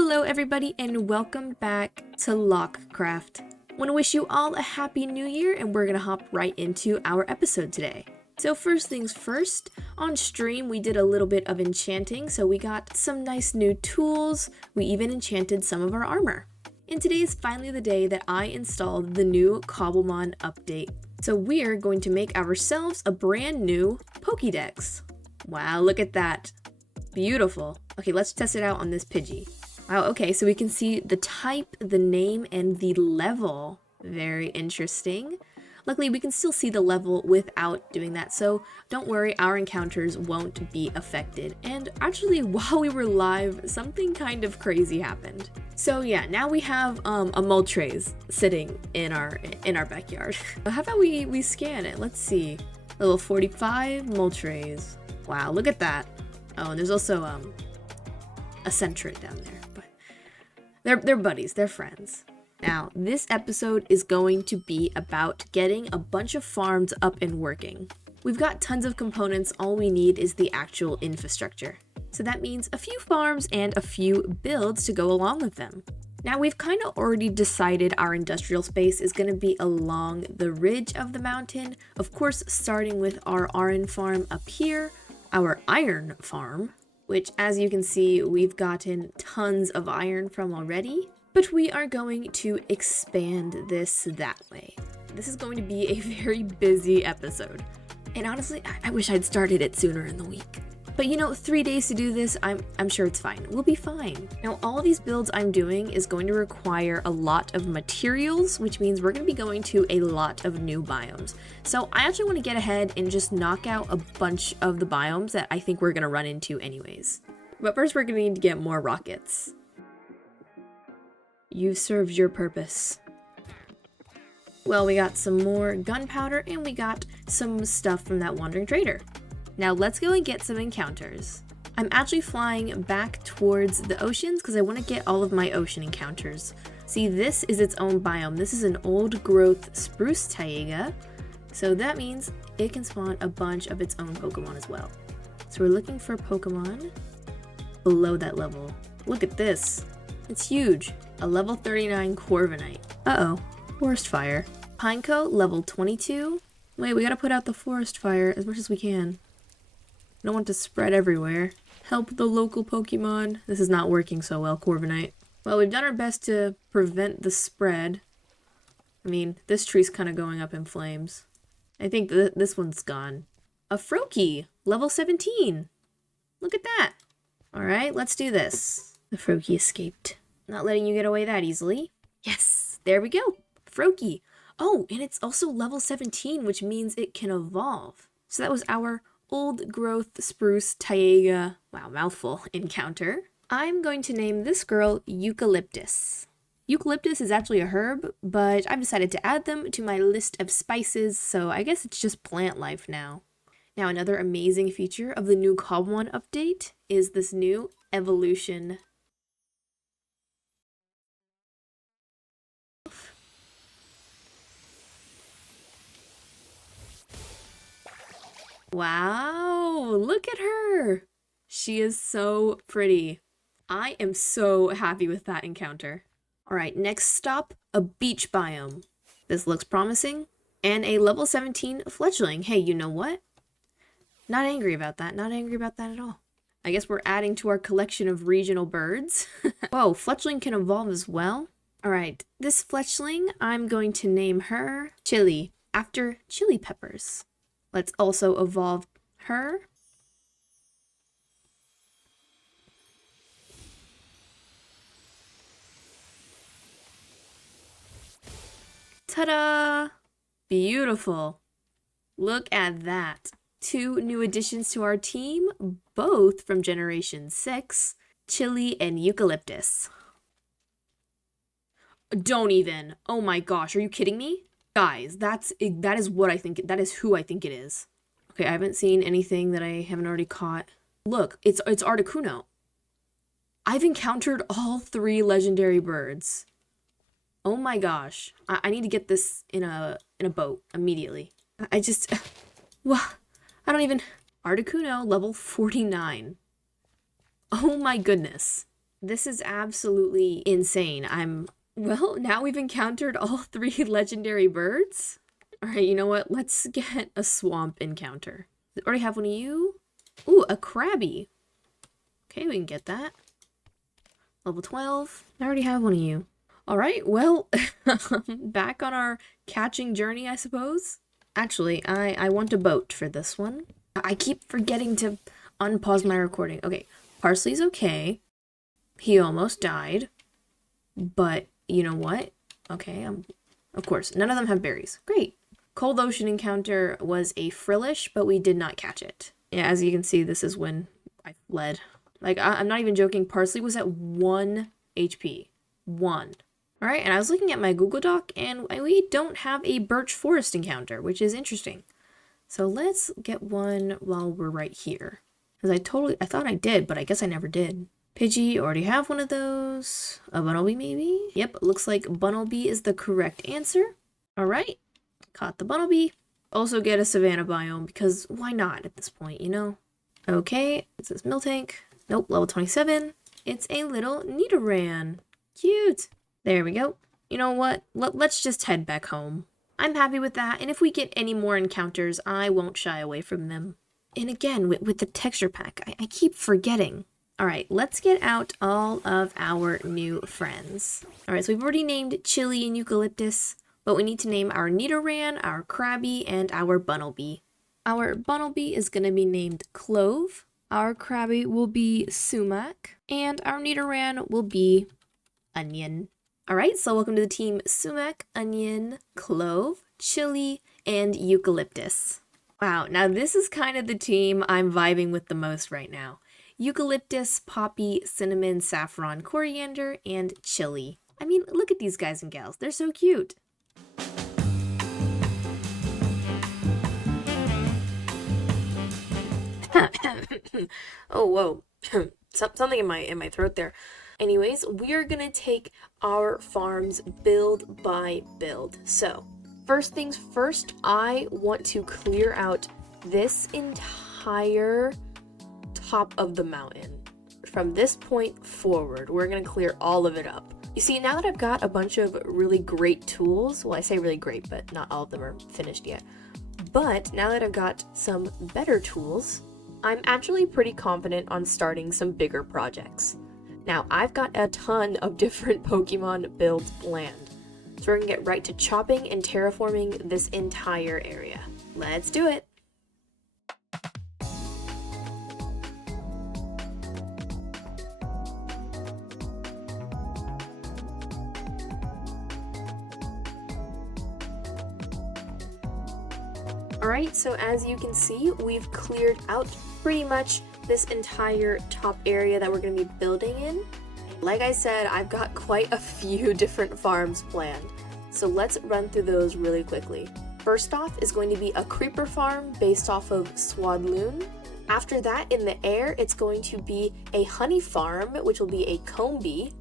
Hello everybody and welcome back to LockeCraft. I want to wish you all a happy new year and we're going to hop right into our episode today. So first things first, on stream we did a little bit of enchanting, so we got some nice new tools. We even enchanted some of our armor. And today is finally the day that I installed the new Cobblemon update. So we're going to make ourselves a brand new Pokédex. Wow, look at that. Beautiful. Okay, let's test it out on this Pidgey. Wow, okay, so we can see the type, the name, and the level. Very interesting. Luckily, we can still see the level without doing that, so don't worry, our encounters won't be affected. And actually, while we were live, something kind of crazy happened. So yeah, now we have a Moltres sitting in our backyard. How about we scan it? Let's see. Level 45 Moltres. Wow, look at that. Oh, and there's also a Sentret down there, but they're buddies, they're friends. Now, this episode is going to be about getting a bunch of farms up and working. We've got tons of components, all we need is the actual infrastructure. So that means a few farms and a few builds to go along with them. Now, we've kind of already decided our industrial space is going to be along the ridge of the mountain, of course starting with our iron farm up here, our iron farm, which as you can see, we've gotten tons of iron from already. But we are going to expand this that way. This is going to be a very busy episode. And honestly, I wish I'd started it sooner in the week. But you know, 3 days to do this, I'm sure it's fine. We'll be fine. Now, all these builds I'm doing is going to require a lot of materials, which means we're going to be going to a lot of new biomes. So I actually want to get ahead and just knock out a bunch of the biomes that I think we're going to run into anyways. But first, we're going to need to get more rockets. You've served your purpose. Well, we got some more gunpowder and we got some stuff from that wandering trader. Now let's go and get some encounters. I'm actually flying back towards the oceans because I want to get all of my ocean encounters. See, this is its own biome. This is an old growth spruce taiga. So that means it can spawn a bunch of its own Pokemon as well. So we're looking for Pokemon below that level. Look at this. It's huge. A level 39 Corviknight. Uh-oh. Forest fire. Pineco, level 22. Wait, we gotta put out the forest fire as much as we can. Don't want to spread everywhere. Help the local Pokemon. This is not working so well, Corviknight. Well, we've done our best to prevent the spread. I mean, this tree's kind of going up in flames. I think this one's gone. A Froakie, level 17. Look at that. Alright, let's do this. The Froakie escaped. Not letting you get away that easily. Yes, there we go. Froakie. Oh, and it's also level 17, which means it can evolve. So that was our old growth spruce taiga, wow, mouthful, encounter. I'm going to name this girl Eucalyptus. Eucalyptus is actually a herb, but I've decided to add them to my list of spices, so I guess it's just plant life now. Now, another amazing feature of the new Cobblemon update is this new evolution. Wow, look at her. She is so pretty. I am so happy with that encounter. All right, next stop, a beach biome. This looks promising. And a level 17 fledgling. Hey, you know what? Not angry about that. Not angry about that at all. I guess we're adding to our collection of regional birds. Whoa, fledgling can evolve as well. All right, this fledgling, I'm going to name her Chili, after chili peppers. Let's also evolve her. Ta-da! Beautiful. Look at that. 2 new additions to our team, both from Generation 6, Chili and Eucalyptus. Don't even. Oh my gosh, are you kidding me? Guys, that is what I think, that is who I think it is. Okay, I haven't seen anything that I haven't already caught. Look, it's Articuno. I've encountered all 3 legendary birds. Oh my gosh. I need to get this in a boat immediately. I just, well, I don't even, Articuno level 49. Oh my goodness. This is absolutely insane. Well, now we've encountered all 3 legendary birds. All right, you know what? Let's get a swamp encounter. I already have one of you. Ooh, a crabby. Okay, we can get that. Level 12. I already have one of you. All right, well, back on our catching journey, I suppose. Actually, I want a boat for this one. I keep forgetting to unpause my recording. Okay, Parsley's okay. He almost died. But you know what? Okay, of course, none of them have berries. Great. Cold Ocean encounter was a frillish, but we did not catch it. Yeah, as you can see, this is when I fled. Like, I'm not even joking. Parsley was at 1 HP. 1. All right, and I was looking at my Google Doc, and we don't have a birch forest encounter, which is interesting. So let's get one while we're right here. Because I thought I did, but I guess I never did. Pidgey, already have one of those. A Bunnelby, maybe? Yep, looks like Bunnelby is the correct answer. All right, caught the Bunnelby. Also get a Savannah biome, because why not at this point, you know? Okay, it says Miltank. Nope, level 27. It's a little Nidoran. Cute. There we go. You know what? Let's just head back home. I'm happy with that, and if we get any more encounters, I won't shy away from them. And again, with the texture pack, I keep forgetting. All right, let's get out all of our new friends. All right, so we've already named Chili and Eucalyptus, but we need to name our Nidoran, our Krabby, and our Bunnelby. Our Bunnelby is going to be named Clove, our Krabby will be Sumac, and our Nidoran will be Onion. All right, so welcome to the team Sumac, Onion, Clove, Chili, and Eucalyptus. Wow, now this is kind of the team I'm vibing with the most right now. Eucalyptus, Poppy, Cinnamon, Saffron, Coriander, and Chili. I mean, look at these guys and gals. They're so cute. Oh, whoa. Something in my throat there. Anyways, we are gonna take our farms build by build. So, first things first, I want to clear out this entire top of the mountain. From this point forward, we're gonna clear all of it up. You see, now that I've got a bunch of really great tools, well, I say really great, but not all of them are finished yet. But now that I've got some better tools, I'm actually pretty confident on starting some bigger projects. Now, I've got a ton of different Pokemon builds planned, so we're gonna get right to chopping and terraforming this entire area. Let's do it! Alright, so as you can see, we've cleared out pretty much this entire top area that we're going to be building in. Like I said, I've got quite a few different farms planned, so let's run through those really quickly. First off is going to be a creeper farm based off of Swadloon. After that, in the air, it's going to be a honey farm, which will be a combi.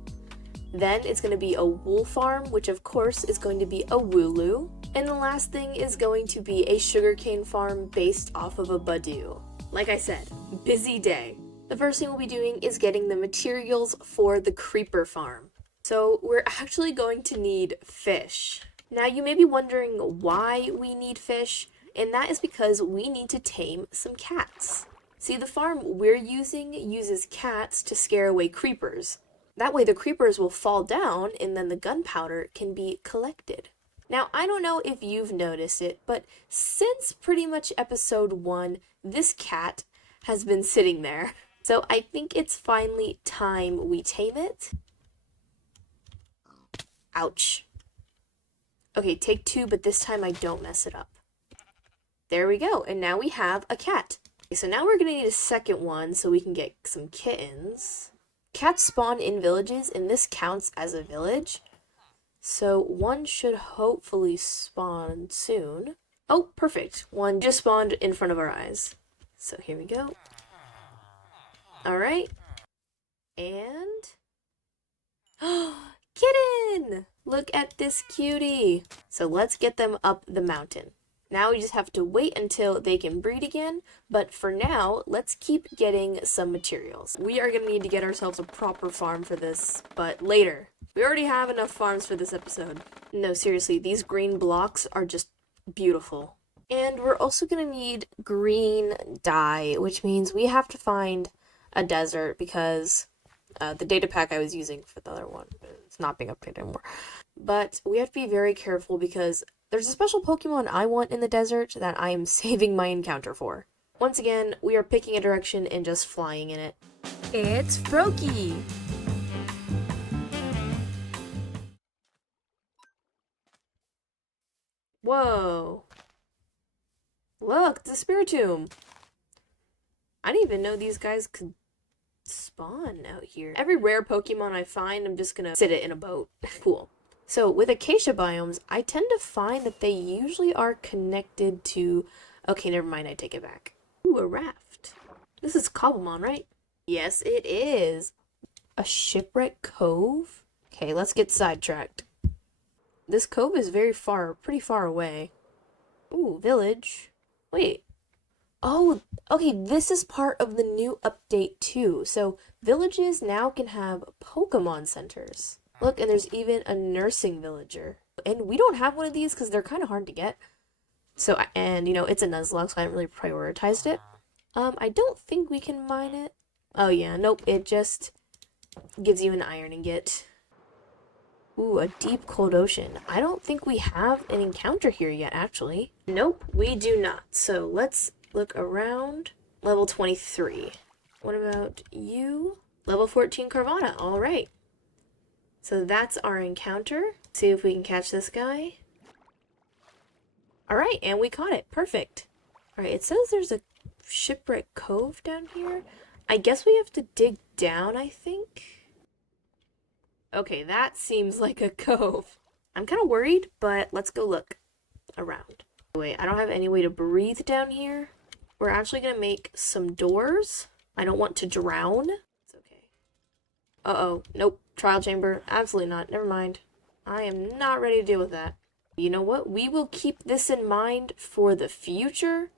Then it's going to be a wool farm, which of course is going to be a wooloo. And the last thing is going to be a sugarcane farm based off of a badoo. Like I said, busy day. The first thing we'll be doing is getting the materials for the creeper farm. So we're actually going to need fish. Now you may be wondering why we need fish, and that is because we need to tame some cats. See, the farm we're using uses cats to scare away creepers. That way the creepers will fall down and then the gunpowder can be collected. Now, I don't know if you've noticed it, but since pretty much episode 1, this cat has been sitting there. So I think it's finally time we tame it. Ouch. Okay, take 2, but this time I don't mess it up. There we go, and now we have a cat. Okay, so now we're gonna need a second one so we can get some kittens. Cats spawn in villages, and this counts as a village. So one should hopefully spawn soon. Oh, perfect. One just spawned in front of our eyes. So here we go. Alright. And... kitten! Look at this cutie! So let's get them up the mountain. Now we just have to wait until they can breed again, but for now, let's keep getting some materials. We are going to need to get ourselves a proper farm for this, but later. We already have enough farms for this episode. No, seriously, these green blocks are just beautiful. And we're also going to need green dye, which means we have to find a desert because the data pack I was using for the other one, it's not being updated anymore. But we have to be very careful because there's a special Pokemon I want in the desert that I am saving my encounter for. Once again, we are picking a direction and just flying in it. It's Froakie! Whoa! Look, the Spiritomb! I didn't even know these guys could spawn out here. Every rare Pokemon I find, I'm just gonna sit it in a boat. Cool. So with acacia biomes, I tend to find that they usually are connected to... Okay, never mind, I take it back. Ooh, a raft. This is Cobblemon, right? Yes, it is. A shipwreck cove? Okay, let's get sidetracked. This cove is pretty far away. Ooh, village. Wait. Oh, okay, this is part of the new update too. So villages now can have Pokemon centers. Look, and there's even a nursing villager. And we don't have one of these because they're kind of hard to get. So, and, you know, it's a Nuzlocke, so I haven't really prioritized it. I don't think we can mine it. Oh, yeah, nope, it just gives you an iron ingot. Ooh, a deep cold ocean. I don't think we have an encounter here yet, actually. Nope, we do not. So, let's look around. Level 23. What about you? Level 14 Carvana, all right. So that's our encounter. See if we can catch this guy. Alright, and we caught it. Perfect. Alright, it says there's a shipwreck cove down here. I guess we have to dig down, I think. Okay, that seems like a cove. I'm kind of worried, but let's go look around. Wait, I don't have any way to breathe down here. We're actually going to make some doors. I don't want to drown. It's okay. Uh-oh. Nope. Trial chamber. Absolutely not. Never mind. I am not ready to deal with that. You know what? We will keep this in mind for the future.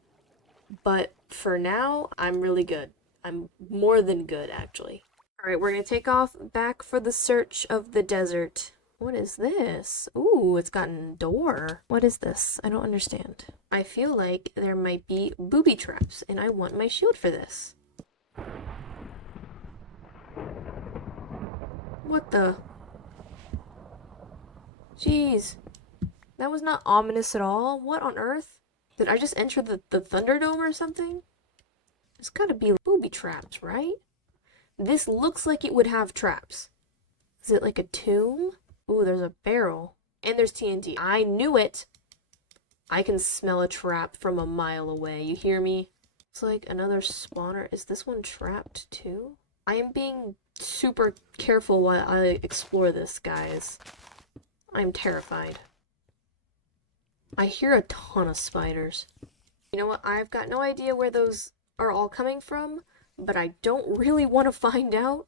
But for now, I'm really good. I'm more than good, actually. Alright, we're going to take off back for the search of the desert. What is this? Ooh, it's got a door. What is this? I don't understand. I feel like there might be booby traps, and I want my shield for this. What the? Jeez. That was not ominous at all. What on earth? Did I just enter the Thunderdome or something? There's gotta be booby traps, right? This looks like it would have traps. Is it like a tomb? Ooh, there's a barrel. And there's TNT. I knew it! I can smell a trap from a mile away. You hear me? It's like another spawner. Is this one trapped too? I am being super careful while I explore this, guys. I'm terrified. I hear a ton of spiders. You know what? I've got no idea where those are all coming from, but I don't really want to find out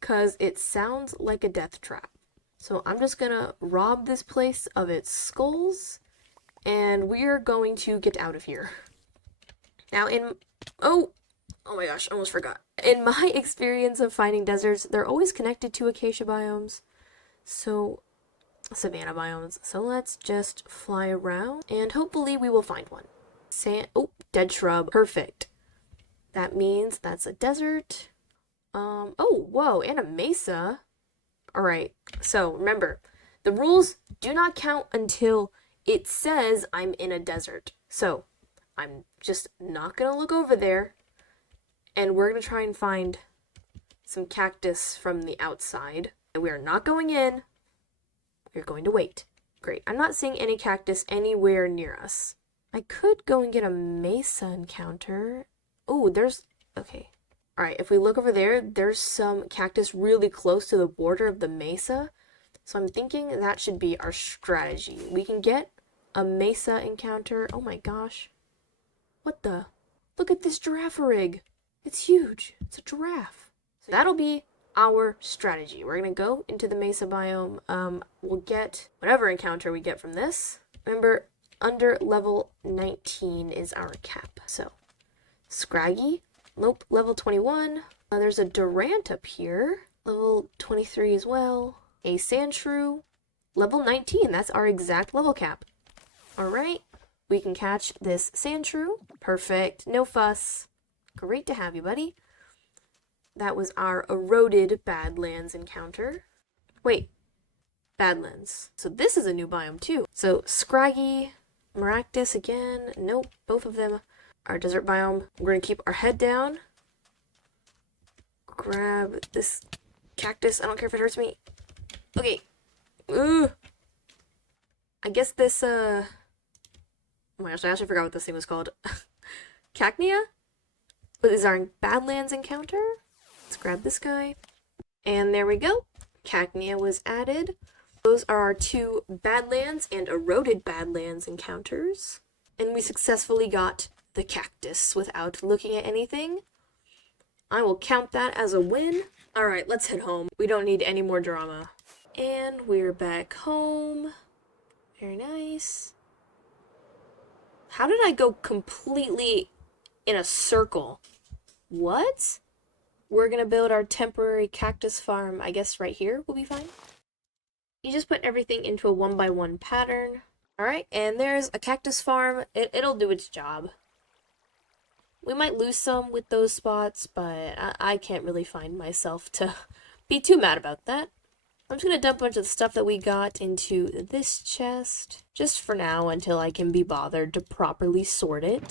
because it sounds like a death trap. So I'm just gonna rob this place of its skulls and we're going to get out of here. Now oh my gosh, I almost forgot. In my experience of finding deserts, they're always connected to acacia biomes. So, savanna biomes. So let's just fly around and hopefully we will find one. Oh, dead shrub. Perfect. That means that's a desert. Oh, whoa, and a mesa. Alright, so remember, the rules do not count until it says I'm in a desert. So, I'm just not gonna look over there, and we're gonna try and find some cactus from the outside. We are not going in, we're going to wait. Great, I'm not seeing any cactus anywhere near us. I could go and get a mesa encounter. Oh, okay. Alright, if we look over there, there's some cactus really close to the border of the mesa. So I'm thinking that should be our strategy. We can get a mesa encounter. Oh my gosh. What the? Look at this giraffe rig. It's huge. It's a giraffe. So that'll be our strategy. We're going to go into the mesa biome. We'll get whatever encounter we get from this. Remember, under level 19 is our cap. So, Scraggy, nope, level 21. There's a Durant up here, level 23 as well. A Sandshrew, level 19, that's our exact level cap. Alright, we can catch this Sandshrew. Perfect, no fuss. Great to have you, buddy. That was our eroded Badlands encounter. Wait, Badlands. So this is a new biome too. So Scraggy, Maractus again. Nope, both of them are desert biome. We're gonna keep our head down. Grab this cactus. I don't care if it hurts me. Okay. Ooh. I guess this, oh my gosh, I actually forgot what this thing was called. Cacnea? But this is our Badlands encounter. Let's grab this guy. And there we go. Cacnea was added. Those are our two Badlands and eroded Badlands encounters. And we successfully got the cactus without looking at anything. I will count that as a win. Alright, let's head home. We don't need any more drama. And we're back home. Very nice. How did I go completely in a circle? What? We're gonna build our temporary cactus farm, I guess right here will be fine. You just put everything into a 1x1 pattern. Alright, and there's a cactus farm. It'll do its job. We might lose some with those spots, but I can't really find myself to be too mad about that. I'm just going to dump a bunch of the stuff that we got into this chest, just for now until I can be bothered to properly sort it.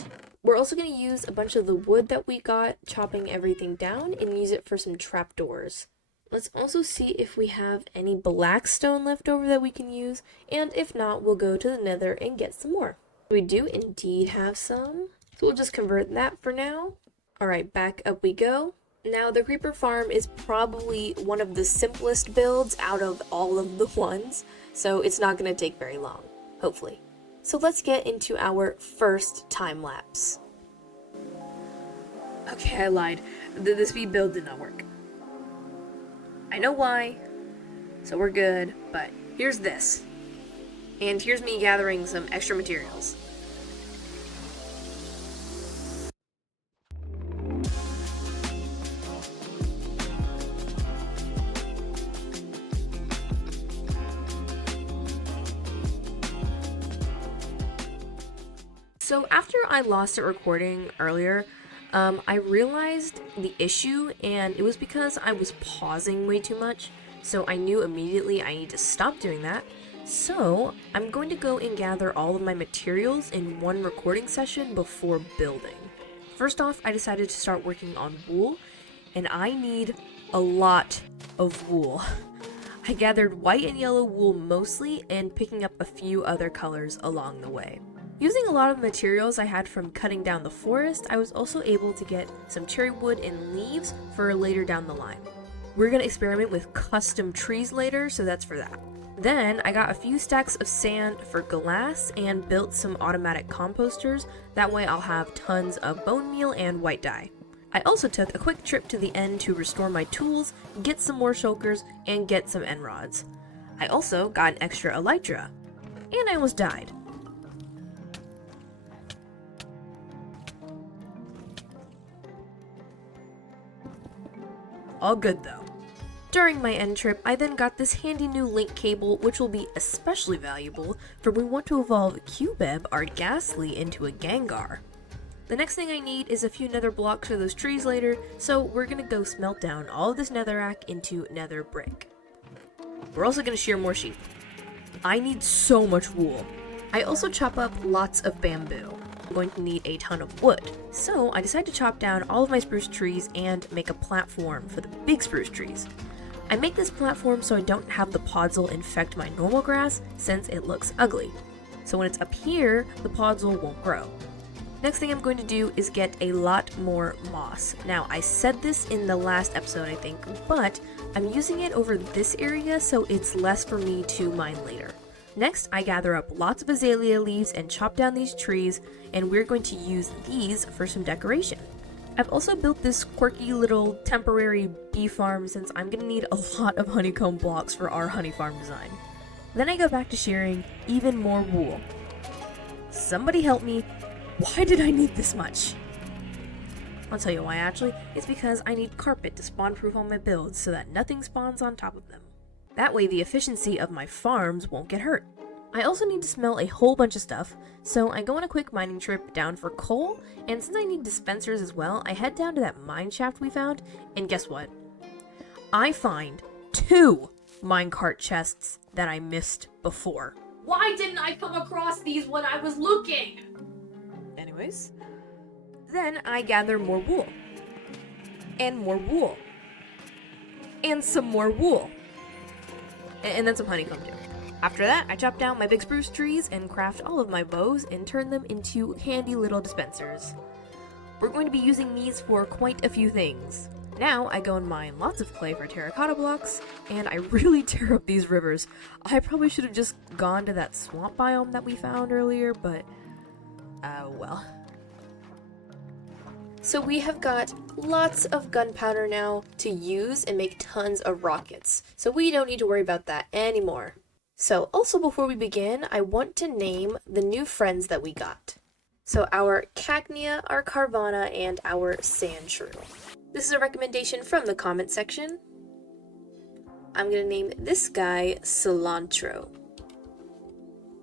We're also going to use a bunch of the wood that we got, chopping everything down, and use it for some trapdoors. Let's also see if we have any black stone left over that we can use, and if not, we'll go to the nether and get some more. We do indeed have some. So we'll just convert that for now. Alright, back up we go. Now the creeper farm is probably one of the simplest builds out of all of the ones, so it's not going to take very long, hopefully. So let's get into our first time lapse. Okay, I lied. The speed build did not work. I know why, so we're good, but here's this. And here's me gathering some extra materials. So after I lost it recording earlier, I realized the issue, and it was because I was pausing way too much, so I knew immediately I need to stop doing that. So I'm going to go and gather all of my materials in one recording session before building. First off, I decided to start working on wool, and I need a lot of wool. I gathered white and yellow wool mostly, and picking up a few other colors along the way. Using a lot of materials I had from cutting down the forest, I was also able to get some cherry wood and leaves for later down the line. We're going to experiment with custom trees later, so that's for that. Then I got a few stacks of sand for glass and built some automatic composters. That way I'll have tons of bone meal and white dye. I also took a quick trip to the end to restore my tools, get some more shulkers, and get some end rods. I also got an extra elytra. And I almost died. All good though. During my end trip, I then got this handy new link cable, which will be especially valuable for when we want to evolve Cubeb, our Ghastly, into a Gengar. The next thing I need is a few nether blocks for those trees later, so we're gonna go smelt down all of this netherrack into nether brick. We're also gonna shear more sheep. I need so much wool. I also chop up lots of bamboo. I'm going to need a ton of wood. So I decided to chop down all of my spruce trees and make a platform for the big spruce trees. I make this platform so I don't have the podzol infect my normal grass since it looks ugly. So when it's up here, the podzol won't grow. Next thing I'm going to do is get a lot more moss. Now I said this in the last episode I think, but I'm using it over this area so it's less for me to mine later. Next, I gather up lots of azalea leaves and chop down these trees, and we're going to use these for some decoration. I've also built this quirky little temporary bee farm since I'm going to need a lot of honeycomb blocks for our honey farm design. Then I go back to shearing even more wool. Somebody help me. Why did I need this much? I'll tell you why actually. It's because I need carpet to spawn proof all my builds so that nothing spawns on top of them. That way the efficiency of my farms won't get hurt. I also need to smell a whole bunch of stuff, so I go on a quick mining trip down for coal, and since I need dispensers as well, I head down to that mine shaft we found, and guess what? I find 2 minecart chests that I missed before. Why didn't I come across these when I was looking? Anyways, then I gather more wool, and more wool, and some more wool, and then some honeycomb too. After that, I chop down my big spruce trees and craft all of my bows and turn them into handy little dispensers. We're going to be using these for quite a few things. Now, I go and mine lots of clay for terracotta blocks, and I really tear up these rivers. I probably should have just gone to that swamp biome that we found earlier, but, well. So we have got lots of gunpowder now to use and make tons of rockets, so we don't need to worry about that anymore. So, also before we begin, I want to name the new friends that we got. So our Cacnea, our Carvana, and our Sandshrew. This is a recommendation from the comment section. I'm going to name this guy Cilantro.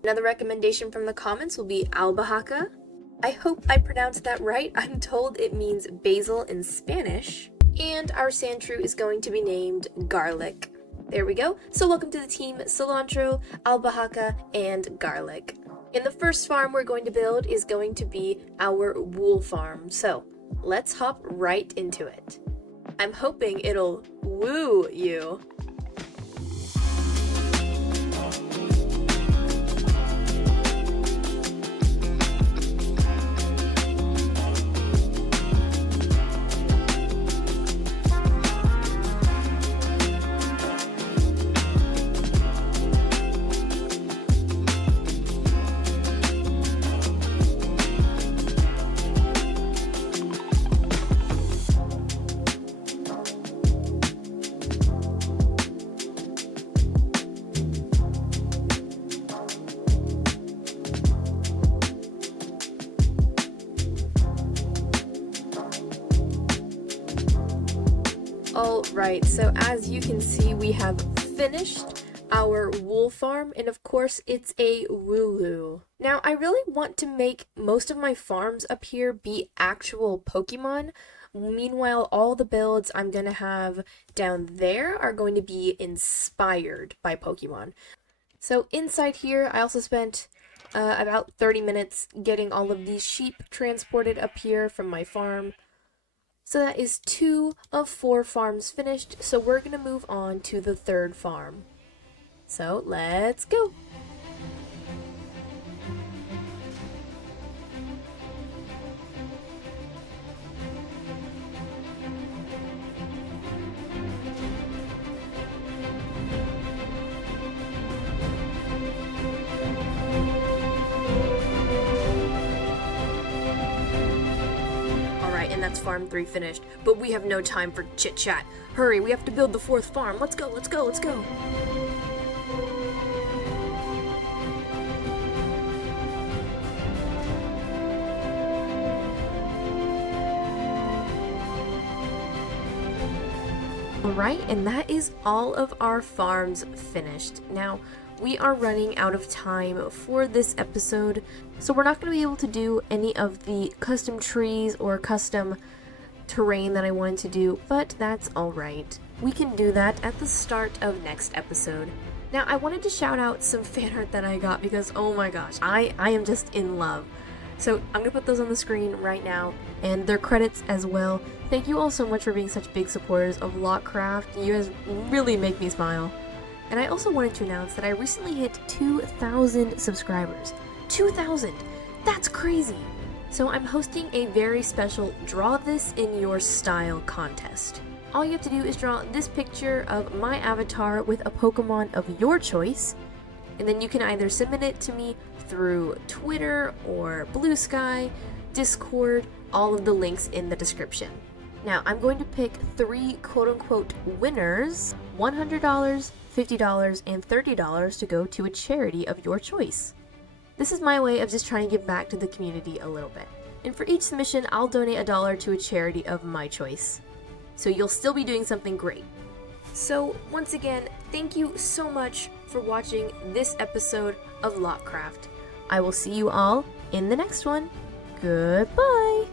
Another recommendation from the comments will be Albahaca. I hope I pronounced that right. I'm told it means basil in Spanish. And our Sandshrew is going to be named Garlic. There we go. So welcome to the team, Cilantro, Albahaca, and Garlic. And the first farm we're going to build is going to be our wool farm. So let's hop right into it. I'm hoping it'll woo you. Alright, so as you can see, we have finished our wool farm, and of course it's a Wooloo. Now, I really want to make most of my farms up here be actual Pokemon. Meanwhile, all the builds I'm going to have down there are going to be inspired by Pokemon. So inside here, I also spent about 30 minutes getting all of these sheep transported up here from my farm. So that is 2 of 4 farms finished, so we're going to move on to the 3rd farm. So let's go! And that's farm 3 finished, but we have no time for chit chat. Hurry, we have to build the 4th farm. Let's go, let's go, let's go. Alright, and that is all of our farms finished. Now, we are running out of time for this episode, so we're not going to be able to do any of the custom trees or custom terrain that I wanted to do, but that's alright. We can do that at the start of next episode. Now, I wanted to shout out some fan art that I got because, oh my gosh, I am just in love. So I'm going to put those on the screen right now, and their credits as well. Thank you all so much for being such big supporters of LockeCraft. You guys really make me smile. And I also wanted to announce that I recently hit 2,000 subscribers. 2,000! That's crazy! So I'm hosting a very special Draw This in Your Style contest. All you have to do is draw this picture of my avatar with a Pokemon of your choice, and then you can either submit it to me through Twitter or Blue Sky, Discord, all of the links in the description. Now, I'm going to pick 3 quote-unquote winners, $100, $50, and $30 to go to a charity of your choice. This is my way of just trying to give back to the community a little bit. And for each submission, I'll donate $1 to a charity of my choice. So you'll still be doing something great. So once again, thank you so much for watching this episode of LockeCraft. I will see you all in the next one. Goodbye!